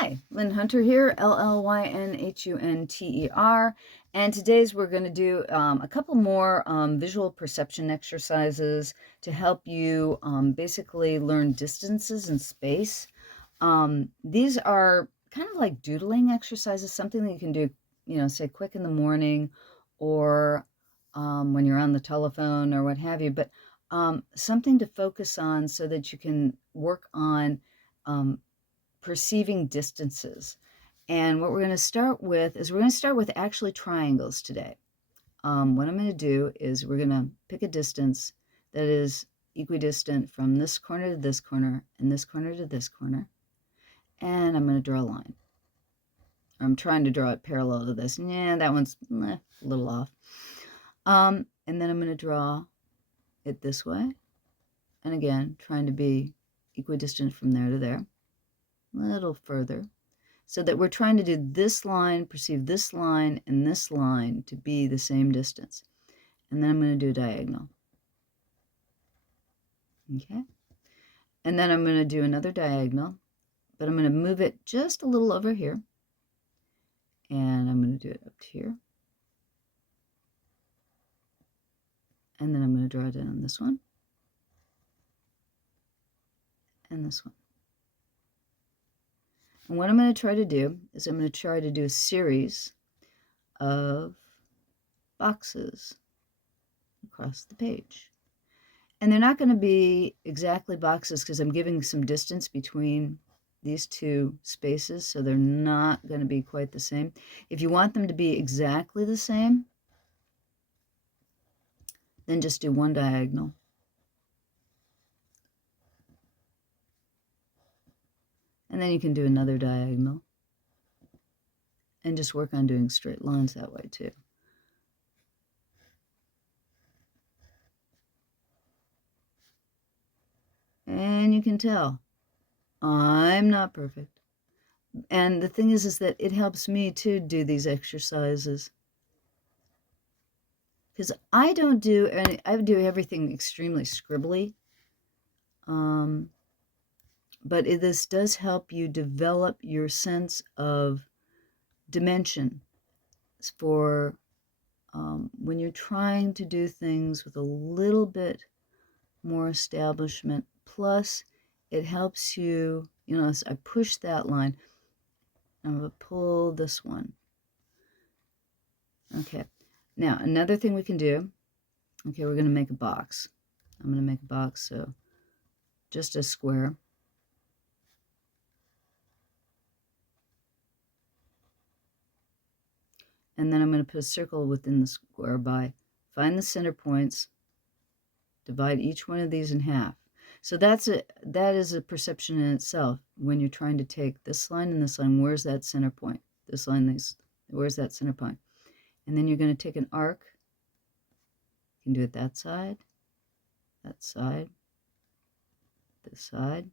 Hi, Llyn Hunter here, Llynhunter, and today's we're going to do a couple more visual perception exercises to help you basically learn distances in space. These are kind of like doodling exercises, something that you can do, say quick in the morning or when you're on the telephone or what have you, but something to focus on so that you can work on perceiving distances. And what we're going to start with is actually triangles today. What I'm going to do is we're going to pick a distance that is equidistant from this corner to this corner and this corner to this corner. And I'm going to draw a line. I'm trying to draw it parallel to this. Yeah, that one's a little off. And then I'm going to draw it this way. And again, trying to be equidistant from there to there. A little further, so that we're trying to do this line, perceive this line and this line to be the same distance. And then I'm going to do a diagonal. Okay. And then I'm going to do another diagonal, but I'm going to move it just a little over here. And I'm going to do it up to here. And then I'm going to draw down this one. And this one. And what I'm going to try to do is I'm going to try to do a series of boxes across the page. And they're not going to be exactly boxes because I'm giving some distance between these two spaces, so they're not going to be quite the same. If you want them to be exactly the same, then just do one diagonal. And then you can do another diagonal. And just work on doing straight lines that way too. And you can tell, I'm not perfect. And the thing is that it helps me to do these exercises. Because I do everything extremely scribbly. But this does help you develop your sense of dimension for when you're trying to do things with a little bit more establishment. Plus, it helps you, as I push that line, I'm going to pull this one. Okay. Now, another thing we can do, okay, we're going to make a box. I'm going to make a box, so just a square. And then I'm going to put a circle within the square by find the center points, divide each one of these in half. So that is a perception in itself. When you're trying to take this line and this line, where's that center point? This line, where's that center point? And then you're going to take an arc. You can do it that side, this side.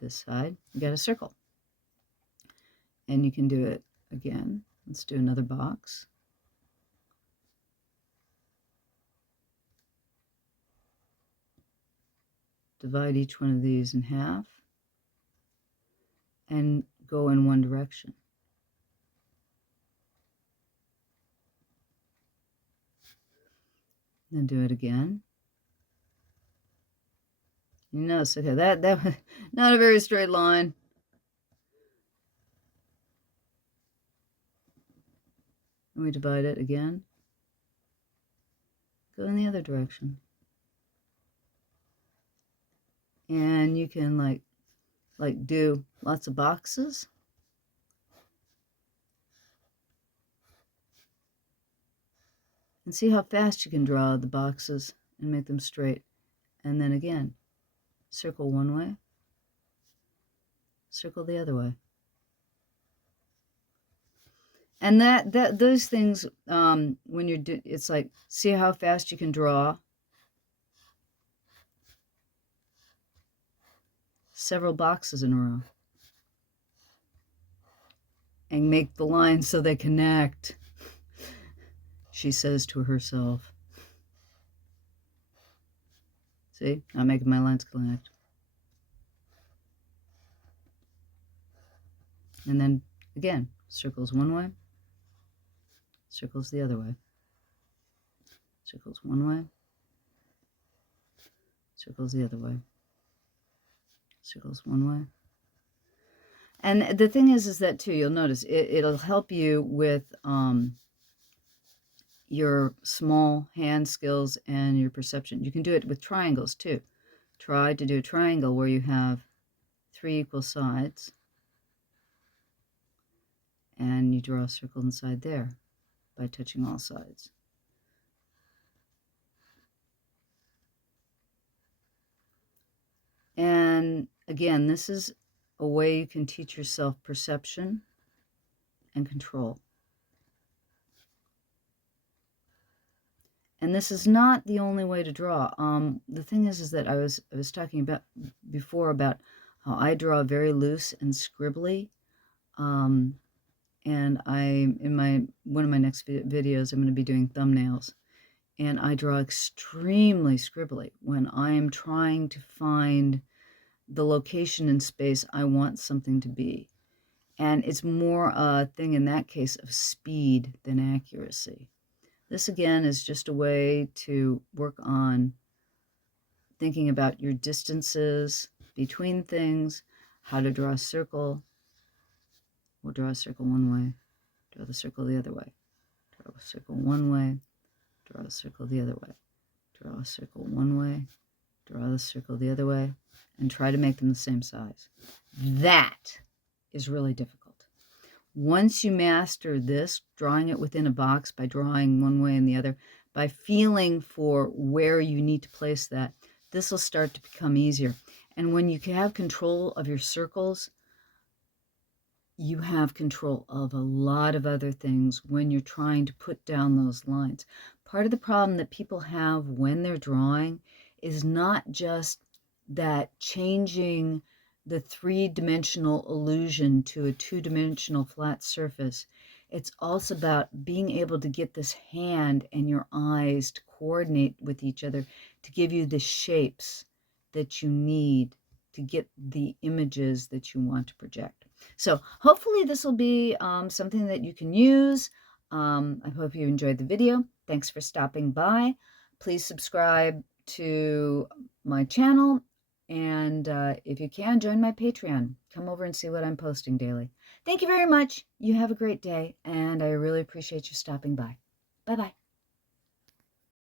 You got a circle. And you can do it again. Let's do another box. Divide each one of these in half and go in one direction. Then do it again. You notice, okay, that was not a very straight line. And we divide it again. Go in the other direction. And you can like do lots of boxes. And see how fast you can draw the boxes and make them straight. And then again, circle one way, circle the other way. And those things, when you're it's like, see how fast you can draw several boxes in a row and make the lines so they connect, she says to herself. See, I'm making my lines connect. And then, again, circles one way, circles the other way. Circles one way, circles the other way. Circles one way. And the thing is that, too, you'll notice, it'll help you with your small hand skills and your perception. You can do it with triangles, too. Try to do a triangle where you have 3 equal sides, and you draw a circle inside there by touching all sides. And again, this is a way you can teach yourself perception and control. And this is not the only way to draw. The thing is that I was talking about before about how I draw very loose and scribbly. And in one of my next videos, I'm going to be doing thumbnails. And I draw extremely scribbly when I'm trying to find the location in space I want something to be. And it's more a thing in that case of speed than accuracy. This, again, is just a way to work on thinking about your distances between things, how to draw a circle. We'll draw a circle one way, draw the circle the other way, draw a circle one way, draw a circle the other way, draw a circle one way, draw the circle the other way, and try to make them the same size. That is really difficult. Once you master this, drawing it within a box by drawing one way and the other, by feeling for where you need to place that, this will start to become easier. And when you have control of your circles, you have control of a lot of other things when you're trying to put down those lines. Part of the problem that people have when they're drawing is not just that changing the 3-dimensional illusion to a 2-dimensional flat surface. It's also about being able to get this hand and your eyes to coordinate with each other to give you the shapes that you need to get the images that you want to project. So hopefully this will be something that you can use. I hope you enjoyed the video. Thanks for stopping by. Please subscribe to my channel. And if you can, join my Patreon. Come over and see what I'm posting daily. Thank you very much. You have a great day, and I really appreciate you stopping by. Bye-bye.